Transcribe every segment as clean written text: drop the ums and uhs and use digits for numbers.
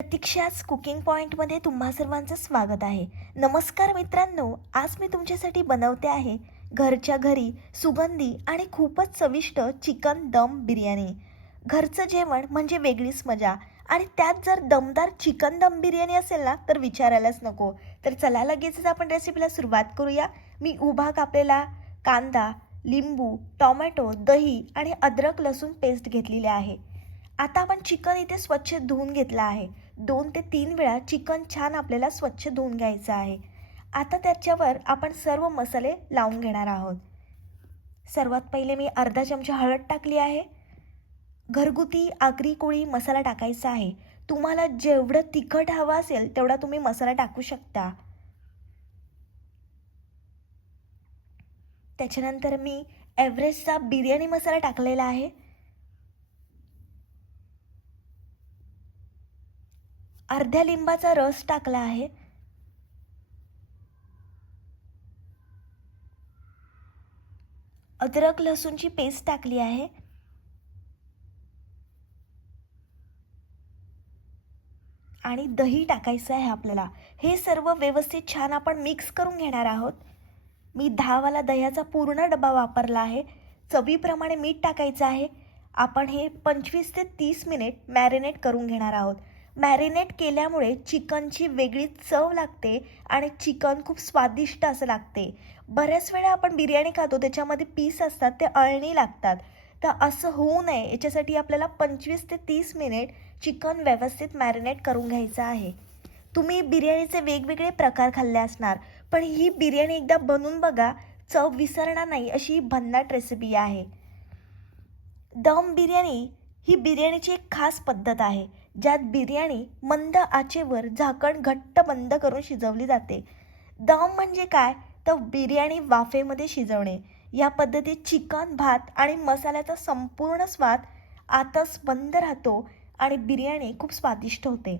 प्रतीक्षाच cooking पॉईंटमध्ये तुम्हा सर्वांचं स्वागत आहे. नमस्कार मित्रांनो, आज मी तुमच्यासाठी बनवते आहे घरच्या घरी सुगंधी आणि खूपच चविष्ट चिकन दम बिर्याणी. घरचं जेवण म्हणजे वेगळीच मजा आणि त्यात जर दमदार चिकन दम बिर्याणी असेल ना तर विचारायलाच नको. तर चला लगेचच आपण रेसिपीला सुरुवात करूया. मी उभा कापलेला कांदा, लिंबू, टोमॅटो, दही आणि अद्रक लसूण पेस्ट घेतलेली आहे. आता आपण चिकन इथे स्वच्छ धुवून घेतलं आहे. 2 ते 3 वेळा चिकन छान आपल्याला स्वच्छ धुवून घ्यायचं आहे. आता त्याच्यावर आपण सर्व मसाले लावून घेणार आहोत. सर्वात पहिले मी अर्धा चमचा हळद टाकली आहे. घरगुती आगरी कोळी मसाला टाकायचा आहे. तुम्हाला जेवढं तिखट हवं असेल तेवढा तुम्ही मसाला टाकू शकता. त्याच्यानंतर मी एव्हरेस्टचा बिर्याणी मसाला टाकलेला आहे. अर्ध्या लिंबाचा रस टाकला आहे. अद्रक लसूणची पेस्ट टाकली आहे. आणि दही टाकायचं आहे आपल्याला. हे सर्व व्यवस्थित छान आपण मिक्स करून घेणार आहोत. मी 10 वाला दह्याचा पूर्ण डबा वापरला आहे. चवीप्रमाणे मीठ टाकायचं आहे. आपण हे 25 ते 30 मिनिट मॅरिनेट करून घेणार आहोत. मॅरिनेट केल्यामुळे चिकनची वेगळी चव लागते आणि चिकन खूप स्वादिष्ट असं लागते. बऱ्याच वेळा आपण बिर्याणी खातो त्याच्यामध्ये पीस असतात ते अळणी लागतात. तर असं होऊ नये याच्यासाठी आपल्याला 25 ते 30 मिनिट चिकन व्यवस्थित मॅरिनेट करून घ्यायचं आहे. तुम्ही बिर्याणीचे वेगवेगळे प्रकार खाल्ले असणार, पण ही बिर्याणी एकदा बनवून बघा, चव विसरणार नाही अशी ही भन्नाट रेसिपी आहे. दम बिर्याणी ही बिर्याणीची एक खास पद्धत आहे, ज्यात बिर्याणी मंद आचेवर झाकण घट्ट बंद करून शिजवली जाते. दम म्हणजे काय, तर बिर्याणी वाफेमध्ये शिजवणे. या पद्धतीत चिकन, भात आणि मसाल्याचा संपूर्ण स्वाद आतच बंद राहतो आणि बिर्याणी खूप स्वादिष्ट होते.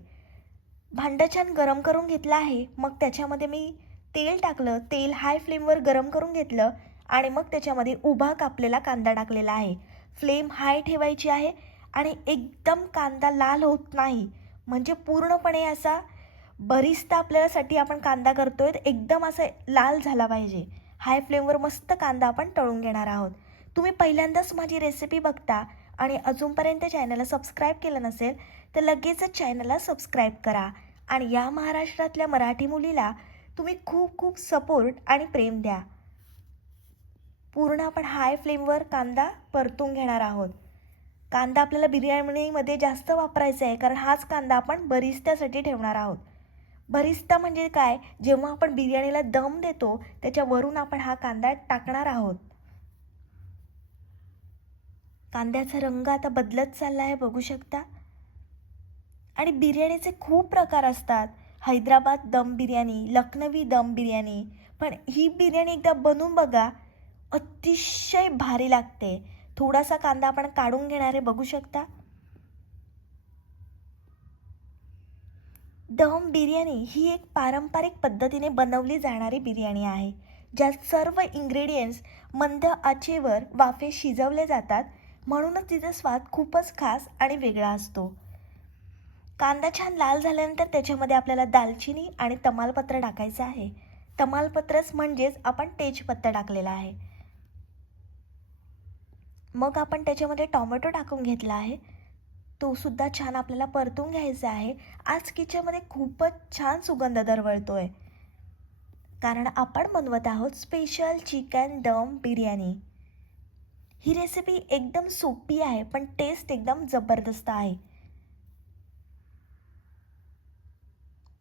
भांडं छान गरम करून घेतलं आहे. मग त्याच्यामध्ये मी तेल टाकलं. तेल हाय फ्लेमवर गरम करून घेतलं आणि मग त्याच्यामध्ये उभा कापलेला कांदा टाकलेला आहे. फ्लेम हाय ठेवायची आहे आणि एकदम कांदा लाल होत नाही, म्हणजे पूर्णपणे असा बरिस्ता आपल्यासाठी आपण कांदा करतोय तर एकदम असा लाल झाला पाहिजे. हाय फ्लेमवर मस्त कांदा आपण तळून घेणार आहोत. तुम्ही पहिल्यांदाच माझी रेसिपी बघता आणि अजूनपर्यंत चॅनलला सबस्क्राईब केलं नसेल तर लगेचच चॅनलला सबस्क्राईब करा आणि या महाराष्ट्रातल्या मराठी मुलीला तुम्ही खूप खूप सपोर्ट आणि प्रेम द्या. पूर्ण आपण हाय फ्लेमवर कांदा परतून घेणार आहोत. कांदा आपल्याला बिर्याणीमध्ये जास्त वापरायचा आहे, कारण हाच कांदा आपण बरिस्त्यासाठी ठेवणार आहोत. बरिस्ता म्हणजे काय, जेव्हा आपण बिर्याणीला दम देतो त्याच्यावरून आपण हा कांदा टाकणार आहोत. कांद्याचा रंग आता बदलत चालला आहे, बघू शकता. आणि बिर्याणीचे खूप प्रकार असतात. हैदराबाद दम बिर्याणी, लखनवी दम बिर्याणी. पण ही बिर्याणी एकदा बनवून बघा, अतिशय भारी लागते. थोडासा कांदा आपण काढून घेणार आहे, बघू शकता. दम बिर्याणी ही एक पारंपरिक पद्धतीने बनवली जाणारी बिर्याणी आहे, ज्यात सर्व इन्ग्रेडियंट्स मंद आचेवर वाफे शिजवले जातात. म्हणूनच तिचा स्वाद खूपच खास आणि वेगळा असतो. कांदा छान लाल झाल्यानंतर त्याच्यामध्ये आपल्याला दालचिनी आणि तमालपत्र टाकायचं आहे. तमालपत्रच म्हणजेच आपण तेजपत्ता टाकलेला आहे. मग आपण त्याच्यामध्ये टोमॅटो टाकून घेतला आहे. तो सुद्धा छान आपल्याला परतून घ्यायचा आहे. आज किचनमध्ये खूपच छान सुगंध दरवळतोय, कारण आपण बनवत आहोत स्पेशल चिकन दम बिर्याणी. ही रेसिपी एकदम सोपी आहे, पण टेस्ट एकदम जबरदस्त आहे.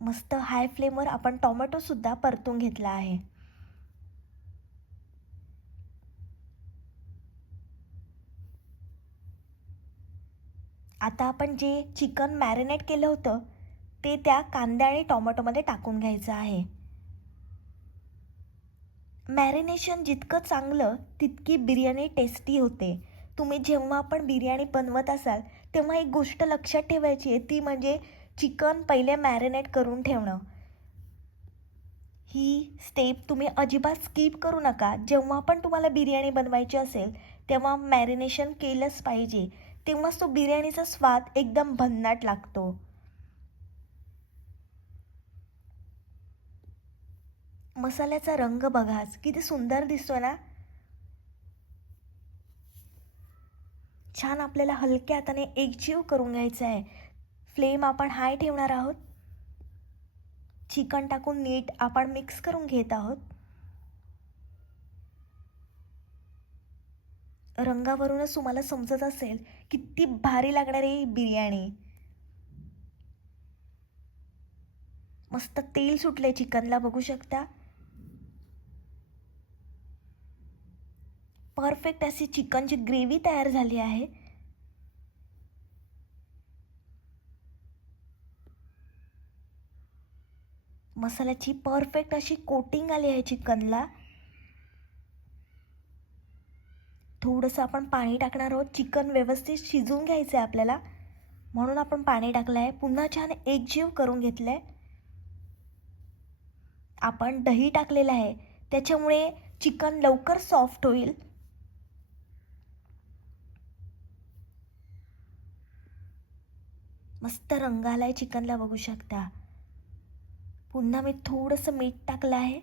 मस्त हाय फ्लेमवर आपण टोमॅटो सुद्धा परतून घेतला आहे. आता आपण जे चिकन मॅरिनेट केलं होतं ते त्या कांद्या आणि टोमॅटोमध्ये टाकून घ्यायचं आहे. मॅरिनेशन जितकं चांगलं तितकी बिर्याणी टेस्टी होते. तुम्ही जेव्हा पण बिर्याणी बनवत असाल तेव्हा एक गोष्ट लक्षात ठेवायची आहे, ती म्हणजे चिकन पहिले मॅरिनेट करून ठेवणं. ही स्टेप तुम्ही अजिबात स्किप करू नका. जेव्हा पण तुम्हाला बिर्याणी बनवायची असेल तेव्हा मॅरिनेशन केलंच पाहिजे. तेव्हाच तो बिर्याणीचा स्वाद एकदम भन्नाट लागतो. मसाल्याचा रंग बघाच किती सुंदर दिसतोय ना. छान आपल्याला हलक्या हाताने एकजीव करून घ्यायचं आहे. फ्लेम आपण हाय ठेवणार आहोत. चिकन टाकून नीट आपण मिक्स करून घेत आहोत. रंगावरूनच तुम्हाला समजत असेल किती भारी लागणार आहे बिर्याणी. मस्त तेल सुटले चिकनला बघू शकता. परफेक्ट अशी चिकनची ग्रेव्ही तयार झाली आहे. मसाल्याची परफेक्ट अशी कोटिंग आली आहे चिकनला. थोडंसं आपण पाणी टाकणार आहोत. चिकन व्यवस्थित शिजवून घ्यायचं आहे आपल्याला, म्हणून आपण पाणी टाकलं आहे. पुन्हा छान एकजीव करून घेतलं आहे. आपण दही टाकलेलं आहे, त्याच्यामुळे चिकन लवकर सॉफ्ट होईल. मस्त रंग आलाय चिकनला बघू शकता. पुन्हा मी थोडंसं मीठ टाकलं आहे.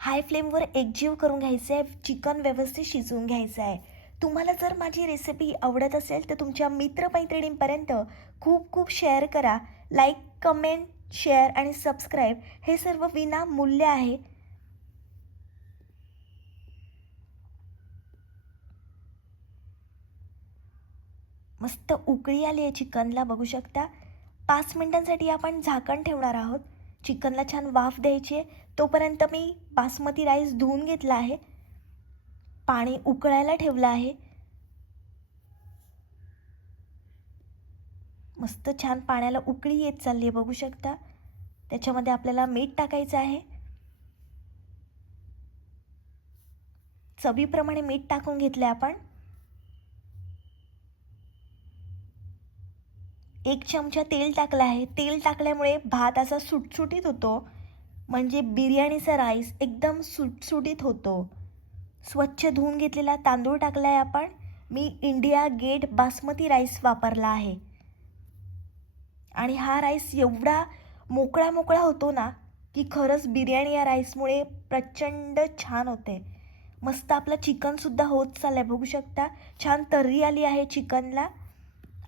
हाय फ्लेमवर एकजीव करून घ्यायचं आहे. चिकन व्यवस्थित शिजवून घ्यायचं आहे. तुम्हाला जर माझी रेसिपी आवडत असेल तर तुमच्या मित्रमैत्रिणींपर्यंत खूप खूप शेअर करा. लाईक, कमेंट, शेअर आणि सबस्क्राईब हे सर्व विनामूल्य आहे. मस्त उकळी आली आहे चिकनला बघू शकता. 5 मिनिटांसाठी आपण झाकण ठेवणार आहोत. चिकनला छान वाफ द्यायची आहे. तोपर्यंत मी बासमती राईस धुवून घेतला आहे. पाणी उकळायला ठेवलं आहे. मस्त छान पाण्याला उकळी येत चालली आहे बघू शकता. त्याच्यामध्ये आपल्याला मीठ टाकायचं आहे. चवीप्रमाणे मीठ टाकून घेतले आपण. 1 चमचा तेल टाकलं आहे. तेल टाकल्यामुळे भात असा सुटसुटीत होतो, म्हणजे बिर्याणीचा राईस एकदम सुटसुटीत होतो. स्वच्छ धुवून घेतलेला तांदूळ टाकला आहे आपण. मी इंडिया गेट बासमती राईस वापरला आहे. आणि हा राईस एवढा मोकळा मोकळा होतो ना की खरंच बिर्याणी या राईसमुळे प्रचंड छान होते. मस्त आपलं चिकनसुद्धा होत चाललं आहे बघू शकता. छान तर्री आली आहे चिकनला.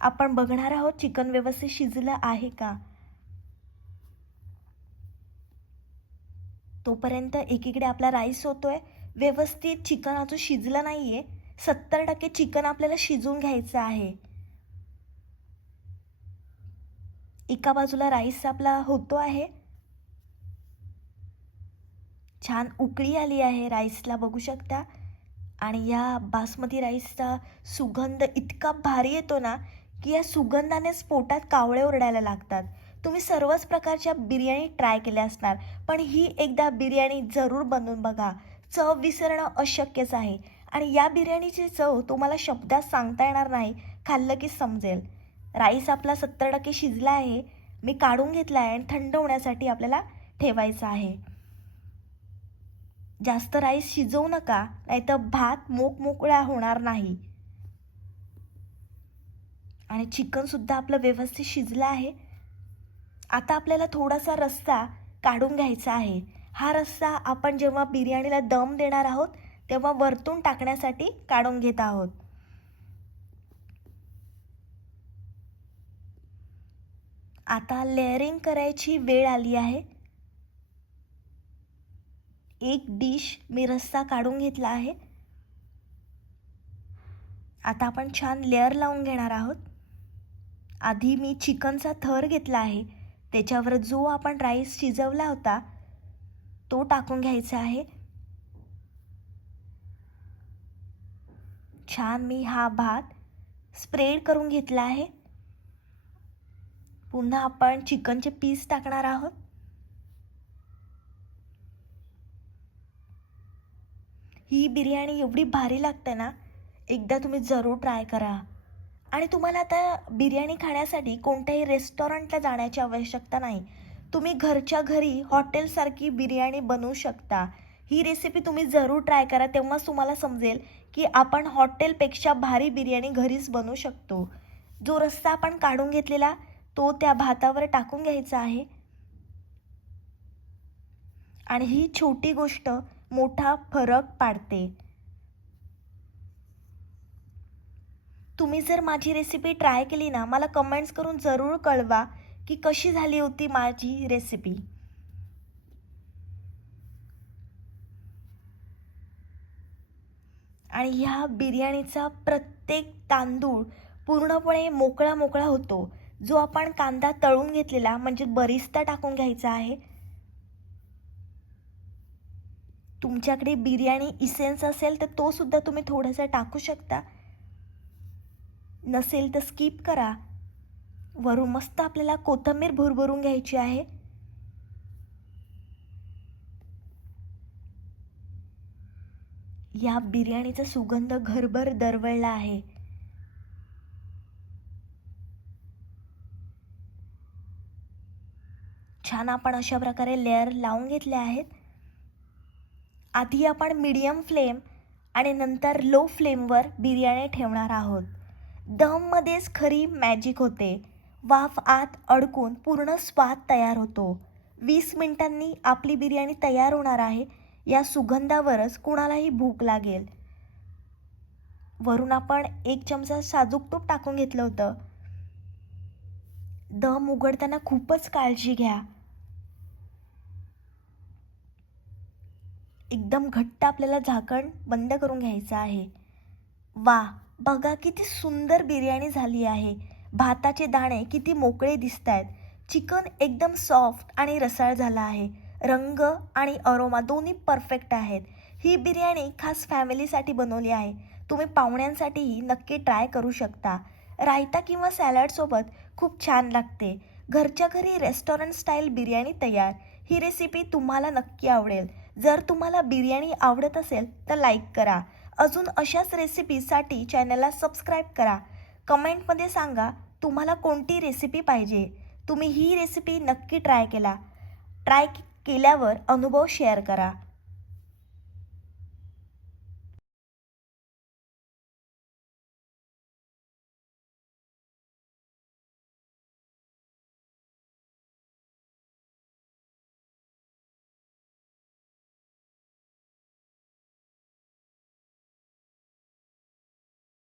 आपण बघणार आहोत चिकन व्यवस्थित शिजलं आहे का. तोपर्यंत एकीकडे आपला राईस होतोय व्यवस्थित. चिकन अजून शिजलं नाही आहे. 70% चिकन आपल्याला शिजवून घ्यायचं आहे. एका बाजूला राईस आपला होतो आहे. छान उकळी आली आहे राईसला बघू शकता. आणि या बासमती राईसचा सुगंध इतका भारी येतो ना की या सुगंधानेच पोटात कावळे ओरडायला लागतात. तुम्ही सर्वच प्रकारच्या बिर्याणी ट्राय केल्या असणार, पण ही एकदा बिर्याणी जरूर बनवून बघा. चव विसरणं अशक्यच आहे. आणि या बिर्याणीची चव तुम्हाला शब्दात सांगता येणार नाही, खाल्लं की समजेल. राईस आपला 70% शिजला आहे. मी काढून घेतला आहे आणि थंड होण्यासाठी आपल्याला ठेवायचा आहे. जास्त राईस शिजवू नका, नाहीतर भात मोकळा होणार नाही. आणि चिकनसुद्धा आपलं व्यवस्थित शिजलं आहे. आता आपल्याला थोडासा रस्सा काढून घ्यायचा आहे. हा रस्सा आपण जेव्हा बिर्याणीला दम देणार आहोत तेव्हा वरतून टाकण्यासाठी काढून घेत आहोत. आता लेअरिंग करायची वेळ आली आहे. एक डिश मी रस्सा काढून घेतला आहे. आता आपण छान लेअर लावून घेणार आहोत. आधी मी चिकनचा थर घेतला आहे. त्याच्यावर जो आपण राईस शिजवला होता तो टाकून घ्यायचा आहे. छान मी हा भात स्प्रेड करून घेतला आहे. पुन्हा आपण चिकनचे पीस टाकणार आहोत. ही बिर्याणी एवढी भारी लागते ना, एकदा तुम्ही जरूर ट्राय करा. आणि तुम्हाला आता बिर्याणी खाण्यासाठी कोणत्याही रेस्टॉरंटला जाण्याची आवश्यकता नाही. तुम्ही घरच्या घरी हॉटेलसारखी बिर्याणी बनवू शकता. ही रेसिपी तुम्ही जरूर ट्राय करा, तेव्हाच तुम्हाला समजेल की आपण हॉटेलपेक्षा भारी बिर्याणी घरीच बनवू शकतो. जो रस्सा आपण काढून घेतलेला तो त्या भातावर टाकून घ्यायचा आहे. आणि ही छोटी गोष्ट मोठा फरक पाडते. तुम्ही जर माझी रेसिपी ट्राय केली ना, मला कमेंट्स करून जरूर कळवा की कशी झाली होती माझी रेसिपी. आणि ह्या बिर्याणीचा प्रत्येक तांदूळ पूर्णपणे मोकळा मोकळा होतो. जो आपण कांदा तळून घेतलेला म्हणजे बरिस्ता टाकून घ्यायचा आहे. तुमच्याकडे बिर्याणी इसेन्स असेल तर तो सुद्धा तुम्ही थोडासा टाकू शकता. नसेल तर स्किप करा. वरून मस्त आपल्याला कोथिंबीर भुरभुरून घ्यायची आहे. या बिर्याणीचा सुगंध घरभर दरवळला आहे. छान आपण अशा प्रकारे लेअर लावून घेतले आहेत. आधी आपण मीडियम फ्लेम आणि नंतर लो फ्लेमवर बिर्याणी ठेवणार आहोत. दममध्येच खरी मॅजिक होते. वाफ आत अडकून पूर्ण स्वाद तयार होतो. 20 मिनिटांनी आपली बिर्याणी तयार होणार आहे. या सुगंधावरच कुणालाही भूक लागेल. वरून आपण 1 चमचा साजूक तूप टाकून घेतलं होतं. दम उघडताना खूपच काळजी घ्या. एकदम घट्ट आपल्याला झाकण बंद करून घ्यायचं आहे. वाह, बघा किती सुंदर बिर्याणी झाली आहे. भाताचे दाणे किती मोकळे दिसत आहेत. चिकन एकदम सॉफ्ट आणि रसाळ झाला आहे. रंग आणि अरोमा दोन्ही परफेक्ट आहेत. ही बिर्याणी खास फॅमिलीसाठी बनवली आहे. तुम्ही पाहुण्यांसाठीही नक्की ट्राय करू शकता. रायता किंवा सॅलडसोबत खूप छान लागते. घरच्या घरी रेस्टॉरंट स्टाईल बिर्याणी तयार. ही रेसिपी तुम्हाला नक्की आवडेल. जर तुम्हाला बिर्याणी आवडत असेल तर लाईक करा. अजून अशाच रेसिपीसाठी चॅनलला सबस्क्राईब करा. कमेंटमध्ये सांगा तुम्हाला कोणती रेसिपी पाहिजे. तुम्ही ही रेसिपी नक्की ट्राय केल्यावर अनुभव शेअर करा.